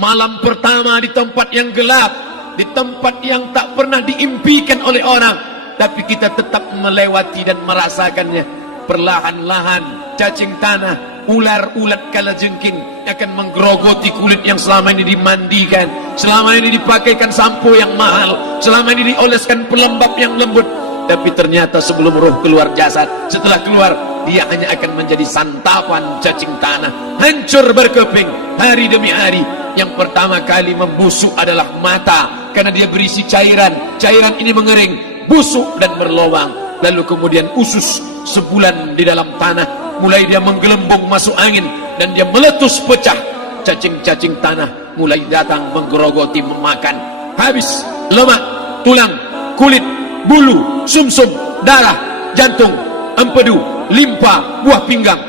Malam pertama di tempat yang gelap, di tempat yang tak pernah diimpikan oleh orang, tapi kita tetap melewati dan merasakannya. Perlahan-lahan cacing tanah, ular-ulat kalajengking akan menggerogoti kulit yang selama ini dimandikan, selama ini dipakaikan sampo yang mahal, selama ini dioleskan pelembab yang lembut. Tapi ternyata sebelum roh keluar jasad, setelah keluar, dia hanya akan menjadi santapan cacing tanah, hancur berkeping hari demi hari. Yang pertama kali membusuk adalah mata, karena dia berisi cairan. Cairan ini mengering, busuk dan berlubang. Lalu kemudian usus sebulan di dalam tanah, mulai dia menggelembung masuk angin dan dia meletus pecah. Cacing-cacing tanah mulai datang menggerogoti, memakan. Habis lemak, tulang, kulit, bulu, sumsum, darah, jantung, empedu, limpa, buah pinggang.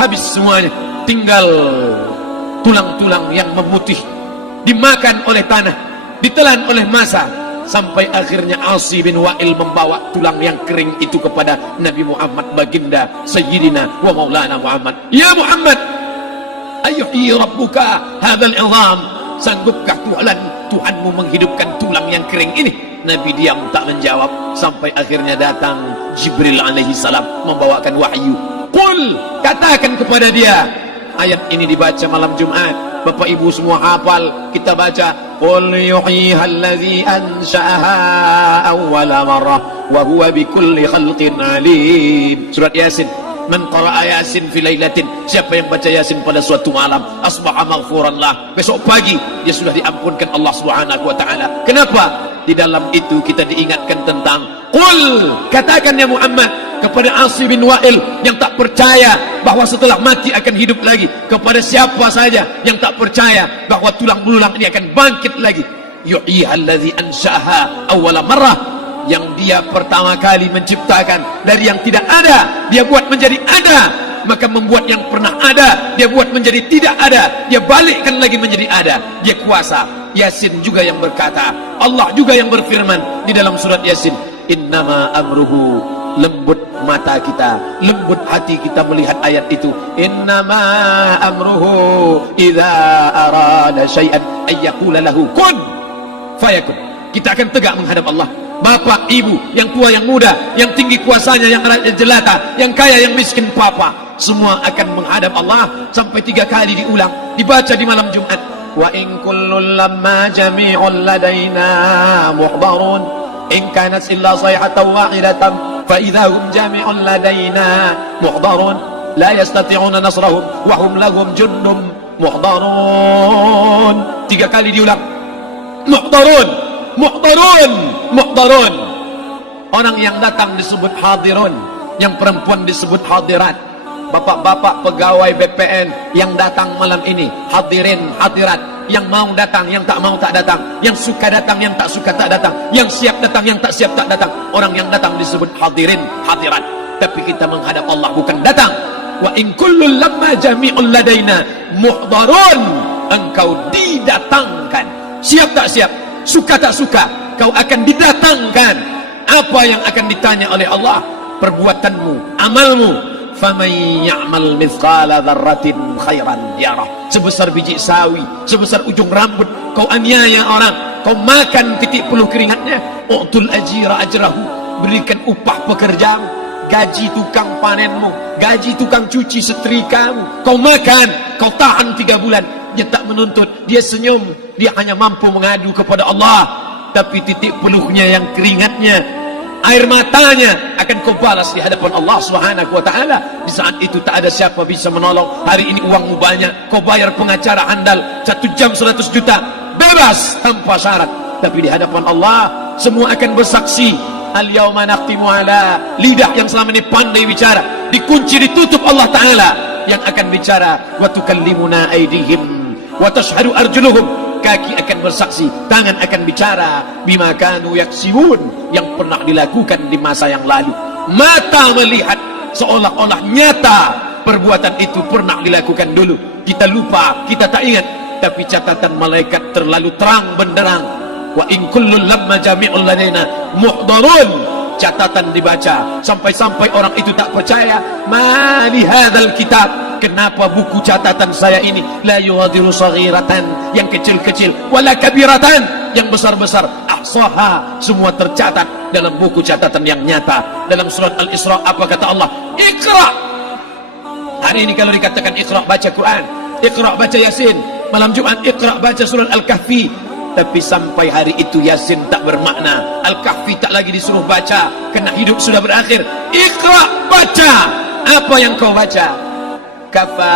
Habis semuanya, tinggal tulang-tulang yang memutih, dimakan oleh tanah, ditelan oleh massa, sampai akhirnya Asi bin Wa'il membawa tulang yang kering itu kepada Nabi Muhammad, baginda Sayyidina wa Maulana Muhammad. Ya Muhammad, ayyuhi rabbuka hadzal izam, sanggupkah Tuhanmu menghidupkan tulang yang kering ini? Nabi diam tak menjawab, sampai akhirnya datang Jibril alaihi salam membawakan wahyu. Qul, katakan kepada dia. Ayat ini dibaca malam Jumat, Bapak Ibu semua hafal. Kita baca, qul yuhyiha allazi ansha'aha awwala marrah wa huwa bikulli khalqin alim. Surat Yasin. Man qara'a Yasin fi lailatin, siapa yang baca Yasin pada suatu malam, asbaha maghfuran lah, besok pagi dia sudah diampunkan Allah Subhanahu wa taala. Kenapa? Di dalam itu kita diingatkan tentang qul, katakan ya Muhammad kepada Asi bin Wa'il yang tak percaya bahwa setelah mati akan hidup lagi, kepada siapa saja yang tak percaya bahwa tulang belulang ini akan bangkit lagi. Yuhyiha allazi ansha'aha awwala marrah, yang dia pertama kali menciptakan dari yang tidak ada, dia buat menjadi ada. Maka membuat yang pernah ada, dia buat menjadi tidak ada, dia balikkan lagi menjadi ada. Dia kuasa. Yasin juga yang berkata, Allah juga yang berfirman di dalam surat Yasin, innama amruhu, lembut mata kita, lembut hati kita melihat ayat itu. Innama amruhu idza arada syai'an ayyaqula lahu kun fayakun. Kita akan tegak menghadap Allah. Bapak, ibu, yang tua, yang muda, yang tinggi kuasanya, yang jelata, yang kaya, yang miskin, papa, semua akan menghadap Allah. Sampai 3 kali diulang, dibaca di malam Jumat. Wa in kullun lamma jami'un ladaina muhdarun in kanat illa sayhatan wahidatan fa idza hum jami'un ladaina muhdarun la yastati'una nasrahum wa hum lahum jundum muhdarun. 3 kali diulang, muhdarun, muhdarun, muhdarun. Orang yang datang disebut hadirun, yang perempuan disebut hadirat. Bapak-bapak pegawai BPN yang datang malam ini, hadirin, hadirat. Yang mau datang, yang tak mau tak datang, yang suka datang, yang tak suka tak datang, yang siap datang, yang tak siap tak datang. Orang yang datang disebut hadirin, hadirat. Tapi kita menghadap Allah bukan datang. Wa in kullun lamma jami'un ladaina muhdarun, engkau didatangkan. Siap tak siap, suka tak suka, kau akan didatangkan. Apa yang akan ditanya oleh Allah? Perbuatanmu, amalmu. Faman ya'mal mithqala dzarratin khairan yarah. Sebesar biji sawi, sebesar ujung rambut, kau aniaya orang, kau makan titik peluh keringatnya. U'tul ajira ajrahu, berikan upah pekerjamu, gaji tukang panenmu, gaji tukang cuci setrikamu. Kau makan, kau tahan 3 bulan. Dia tak menuntut, dia senyum, dia hanya mampu mengadu kepada Allah. Tapi titik peluhnya yang keringatnya, air matanya akan kau balas di hadapan Allah Subhanahu wa taala. Di saat itu tak ada siapa bisa menolong. Hari ini uangmu banyak, kau bayar pengacara andal 1 jam 100 juta, bebas tanpa syarat. Tapi di hadapan Allah semua akan bersaksi. Al-yauma naqtimu ala, lidah yang selama ini pandai bicara dikunci, ditutup Allah taala yang akan bicara. Wa tukallimuna aydihim wa tashhadu arjuluhum, kaki akan bersaksi, tangan akan bicara. Bima kanu yaksibun, yang pernah dilakukan di masa yang lalu. Mata melihat seolah-olah nyata perbuatan itu pernah dilakukan dulu. Kita lupa, kita tak ingat, tapi catatan malaikat terlalu terang benderang. Wa in kullun lamma jami'un ladaina muhdarun, catatan dibaca sampai-sampai orang itu tak percaya. Ma li hadzal kitab, kenapa buku catatan saya ini la yughadiru saghiratan, yang kecil-kecil, wala kabiratan, yang besar-besar, ahsaha, semua tercatat dalam buku catatan yang nyata. Dalam surat Al-Isra apa kata Allah? Iqra. Hari ini kalau dikatakan Iqra, baca Quran, Iqra baca Yasin. Malam Jumat Iqra baca surat Al-Kahfi. Tapi sampai hari itu Yasin tak bermakna, Al-Kahfi tak lagi disuruh baca, kena hidup sudah berakhir. Iqra, baca. Apa yang kau baca? Kafa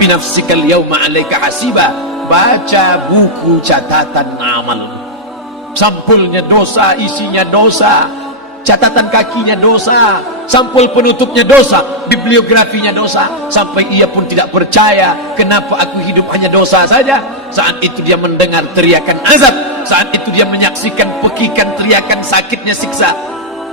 binafsikal yawma 'alaika hasiba. Baca buku catatan amal. Sampulnya dosa, isinya dosa, catatan kakinya dosa, sampul penutupnya dosa, bibliografinya dosa. Sampai ia pun tidak percaya, kenapa aku hidup hanya dosa saja. Saat itu dia mendengar teriakan azab, saat itu dia menyaksikan pekikan teriakan sakitnya siksa.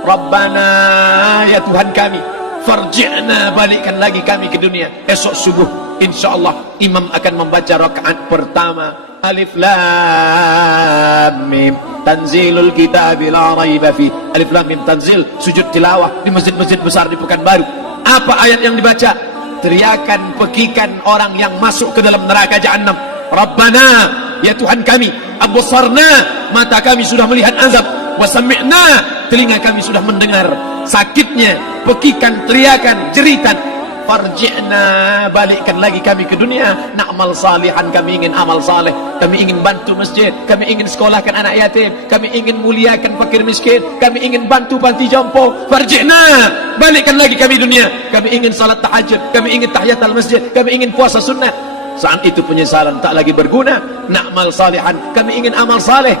Rabbana, ya Tuhan kami, farji'na, balikkan lagi kami ke dunia. Esok subuh insyaallah imam akan membaca rakaat pertama. Alif Lam Mim, tanzilul kitab la raiba fi. Alif Lam Mim tanzil, sujud tilawah di masjid-masjid besar di Pekanbaru. Apa ayat yang dibaca? Teriakan pekikan orang yang masuk ke dalam neraka jahanam. Rabbana, ya Tuhan kami, absarna, mata kami sudah melihat azab, wa sami'na, telinga kami sudah mendengar sakitnya pekikan teriakan jeritan. Farji'na, balikkan lagi kami ke dunia. Na'mal salihan, kami ingin amal saleh, kami ingin bantu masjid, kami ingin sekolahkan anak yatim, kami ingin muliakan fakir miskin, kami ingin bantu panti jompo. Farji'na, balikkan lagi kami dunia. Kami ingin salat tahajud, kami ingin tahiyatul masjid, kami ingin puasa sunnah. Saat itu penyesalan tak lagi berguna. Na'mal salihan, kami ingin amal saleh.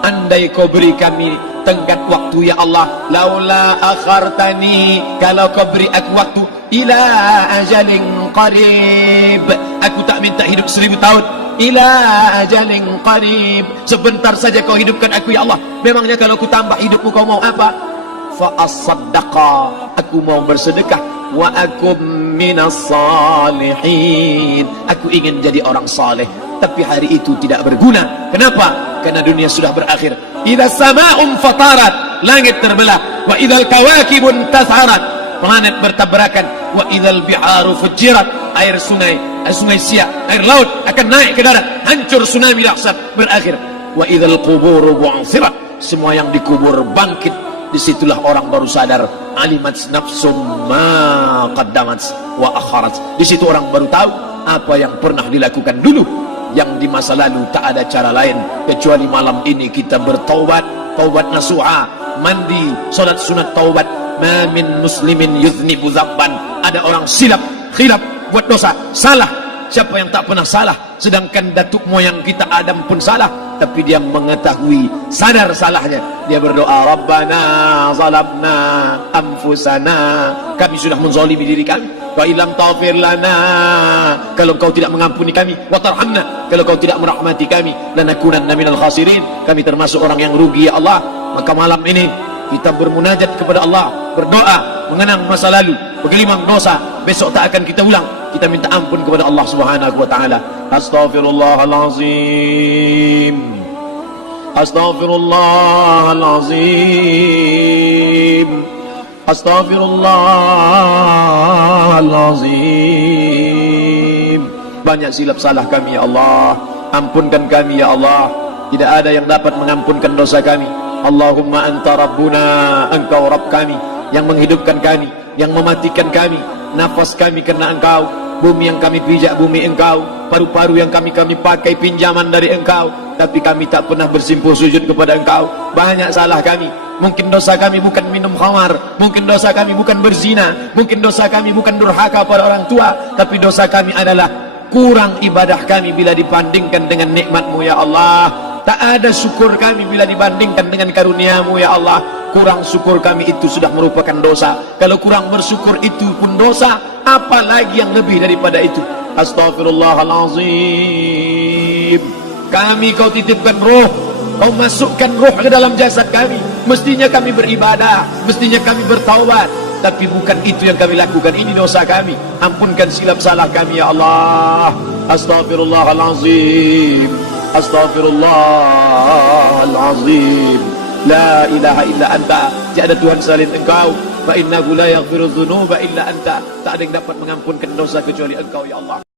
Andai kau beri kami tenggat waktu ya Allah, laula akhartani, kalau kau beri aku waktu, ila ajalin qarib, aku tak minta hidup 1000 tahun, ila ajalin qarib, sebentar saja kau hidupkan aku ya Allah. Memangnya kalau ku tambah hidupmu kau mau apa? Fa as-saddaqa, aku mau bersedekah, wa akum minas salihin, aku ingin jadi orang saleh. Tapi hari itu tidak berguna. Kenapa? Karena dunia sudah berakhir. Idza sama'un fatarat, langit terbelah. Wa idzal kawakibun tatharat, planet bertabrakan. Wa idzal biharu fujirat, air sungai siak, air laut akan naik ke darat, hancur tsunami dahsyat berakhir. Wa idzal quburu bu'thirat, semua yang dikubur bangkit. Disitulah orang baru sadar, alimat nafsum ma qaddamat wa akharat. Di situ orang baru tahu apa yang pernah dilakukan dulu, yang di masa lalu tak ada cara lain kecuali malam ini kita bertaubat, taubat nasuha, mandi, salat sunat taubat. Ma min muslimin yuznibu dzamban, ada orang silap, khilaf, buat dosa, salah. Siapa yang tak pernah salah? Sedangkan datuk moyang kita Adam pun salah, tapi dia mengetahui, sadar salahnya. Dia berdoa, Rabbana zalamna anfusana, kami sudah menzalimi diri kami. Wa illam taghfir lana, kalau kau tidak mengampuni kami, wa tarhamna, kalau kau tidak merahmati kami, lanakunanna minal khasirin, kami termasuk orang yang rugi ya Allah. Maka malam ini kita bermunajat kepada Allah, berdoa, mengenang masa lalu, bergelimang dosa, besok tak akan kita ulang. Kita minta ampun kepada Allah Subhanahu wa taala. Astaghfirullahalazim, astaghfirullahalazim, astaghfirullahalazim. Banyak silap salah kami ya Allah, ampunkan kami ya Allah. Tidak ada yang dapat mengampunkan dosa kami. Allahumma anta rabbuna, engkau Rabb kami, yang menghidupkan kami, yang mematikan kami. Nafas kami karena engkau, bumi yang kami pijak bumi engkau, paru-paru yang kami pakai pinjaman dari engkau. Tapi kami tak pernah bersimpuh sujud kepada engkau. Banyak salah kami. Mungkin dosa kami bukan minum khamar, mungkin dosa kami bukan berzina, mungkin dosa kami bukan durhaka pada orang tua, tapi dosa kami adalah kurang ibadah kami bila dibandingkan dengan nikmat-Mu ya Allah. Tak ada syukur kami bila dibandingkan dengan karunia-Mu ya Allah. Kurang syukur kami itu sudah merupakan dosa. Kalau kurang bersyukur itu pun dosa, apalagi yang lebih daripada itu. Astaghfirullahalazim. Kami kau titipkan roh, kau masukkan roh ke dalam jasad kami. Mestinya kami beribadah, mestinya kami bertaubat, tapi bukan itu yang kami lakukan. Ini dosa kami. Ampunkan silap salah kami ya Allah. Astaghfirullahalazim, astaghfirullahalazim. La ilaha illa anta, tiada Tuhan selain engkau. fa innahu la yaghfiru dzunuba illa anta. Tak ada yang dapat mengampunkan dosa kecuali Engkau ya Allah.